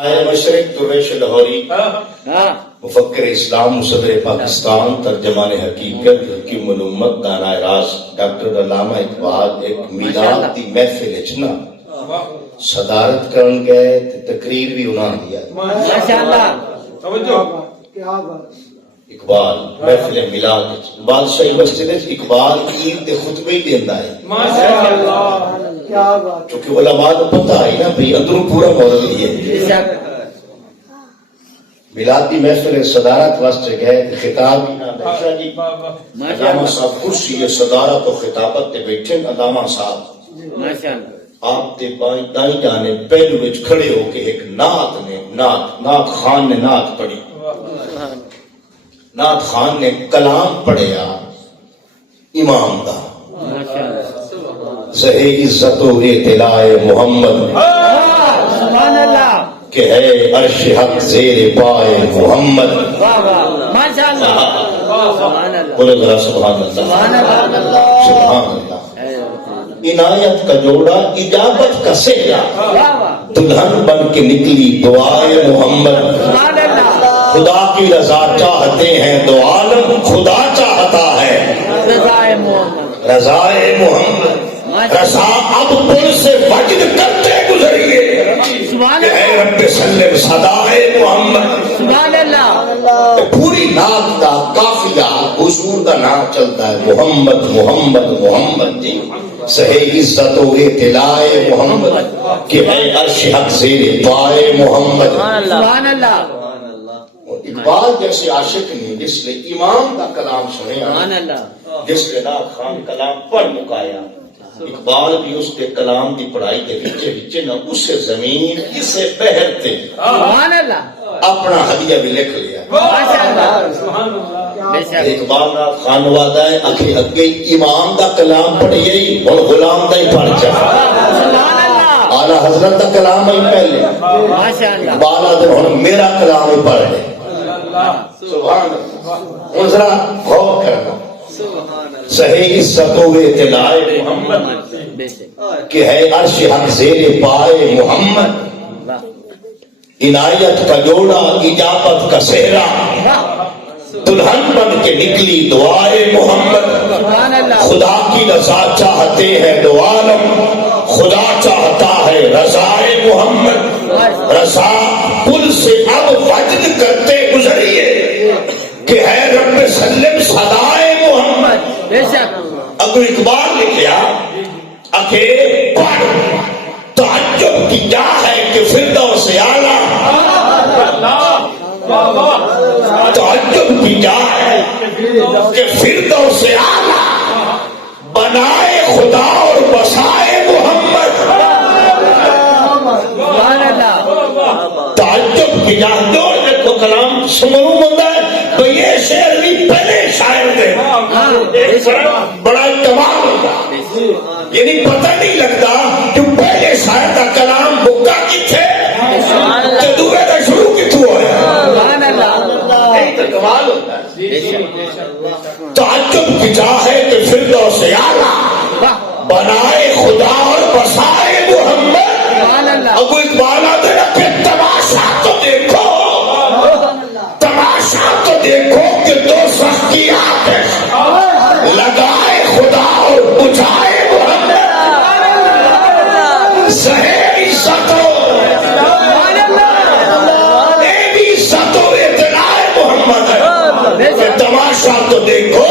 مشرق درویش لاہوری مفکر اسلام صدر پاکستان ترجمان حقیقت حکیم الامت دانا راز ڈاکٹر علامہ اقبال ایک میلاد دی محفل اچنا صدارت کرن گئے تقریر بھی انہوں نے دیا ماشاءاللہ اقبال محفل میلاد بادشاہ مسجد اقبال عید دے خطبے ہی دیندا ہے ماشاءاللہ چونکہ علماء کو پتہ ہے نا بھئی اندروں پورا ماڈل یہ میلاد کی محفل صدارت واسطے گئے خطاب بھی نہ بیٹھا جی علامہ صاحب کرسی صدارت و خطابت تے بیٹھے علامہ صاحب ماشاءاللہ آپ تے بائیں دائیں جانے پہلو وچ کھڑے ہو کے ایک نعت خان نے نعت پڑھی نعت خان نے کلام پڑھیا امام دا زہے عزت و اطلاع محمد سبحان اللہ کہ ہے عرش حق زیر پائے محمد ماشاءاللہ سبحان اللہ بولے ذرا سبحان اللہ سبحان اللہ سبحان اللہ عنایت کا جوڑا اجابت کا سہرا دلہن بن کے نکلی دعائے محمد سبحان اللہ خدا کی رضا چاہتے ہیں دو عالم خدا چاہتا ہے رضائے محمد رضائے محمد رضا اب پل سے وجد کرتے گزریے سبحان کہ اے رب سلم صدائے محمد سبحان اللہ پوری نعت کا قافیہ حضور کا نام چلتا ہے محمد محمد محمد جی سہے عزت و اطلاع محمد کہ اے عرش حق زیر پائے محمد سبحان اللہ اقبال جیسے عاشق نہیں جس نے امام کا کلام سنے سبحان اللہ جس نے نعت خان کلام پڑھ مکایا اقبال بھی اس کے کلام کی پڑھائی کے وچے نہ اسے زمین اسے بہر تے سبحان اللہ اپنا ہدیہ بھی لکھ لیا ماشاءاللہ سبحان اللہ بے شک اقبال نعت خان وعدہ ہے اکھے اگے امام دا کلام پڑھیے ہن غلام دا ہی پڑھ جا سبحان اللہ اعلی حضرت دا کلام ہی پہلے ماشاءاللہ اقبال آدھے ہن میرا کلام ہی پڑھ لے سبحان اللہ ہن ذرا غور کرنا صحیح عزت و اطلاع محمد بے شک کہ ہے عرش حق زیر پائے محمد عنایت کا جوڑا اجابت کا سہرا دلہن بن کے نکلی دعائے محمد سبحان اللہ خدا کی رضا چاہتے ہیں دو عالم خدا چاہتا ہے رضائے محمد رضا پل سے اب وجد کرتے گزریے کہ ہے رب سلم صدائے محمد بے شک اگر اقبال لکھیا اکھے پڑھ تعجب کی جا ہے کہ فردوس اعلیٰ تعجب کی جا ہے کہ فردوس اعلیٰ بنائے خدا اور بسائے محمد سبحان اللہ تعجب کی جا جوڑ دیکھو کلام سمرو مندہ ہے تو یہ شعر بھی پہلے شاعر دے بڑا کمال ہوتا یعنی پتہ نہیں لگتا کہ پہلے شاعر کا کلام بکا کتھے تو دوبارہ کا شروع کتھو ہے سبحان اللہ یہی تو کمال ہوتا ہے تعجب کی جا ہے کہ فردوس اعلیٰ بنائے خدا اور بسائے محمد سبحان اللہ اب اقبال آتے ہیں کہ تماشا تو دیکھو تماشا تو دیکھو کہ دو سخت کی آتش لگائے خدا اور بجھائے محمد زہر عزت و بھی عزت و اطلاع محمد ہے کہ تماشا تو دیکھو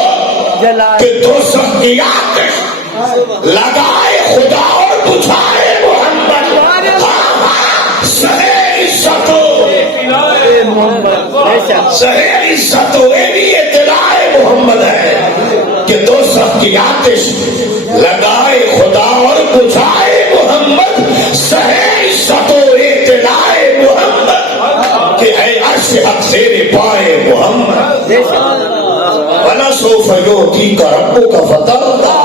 کہ دو سخت کی آتش لگائے خدا اور بجھائے محمد زہر عزت و زہر عزت و بھی اطلاع محمد ہے کہ دو سخت کی آتش لگائے خدا اور بجھائے محمد زہر عزت و اطلاع محمد کہ اے عرش حق زیر پائے محمد وَلَسَوْفَ يُعْطِيكَ رَبُّكَ فَتَرْضَىٰ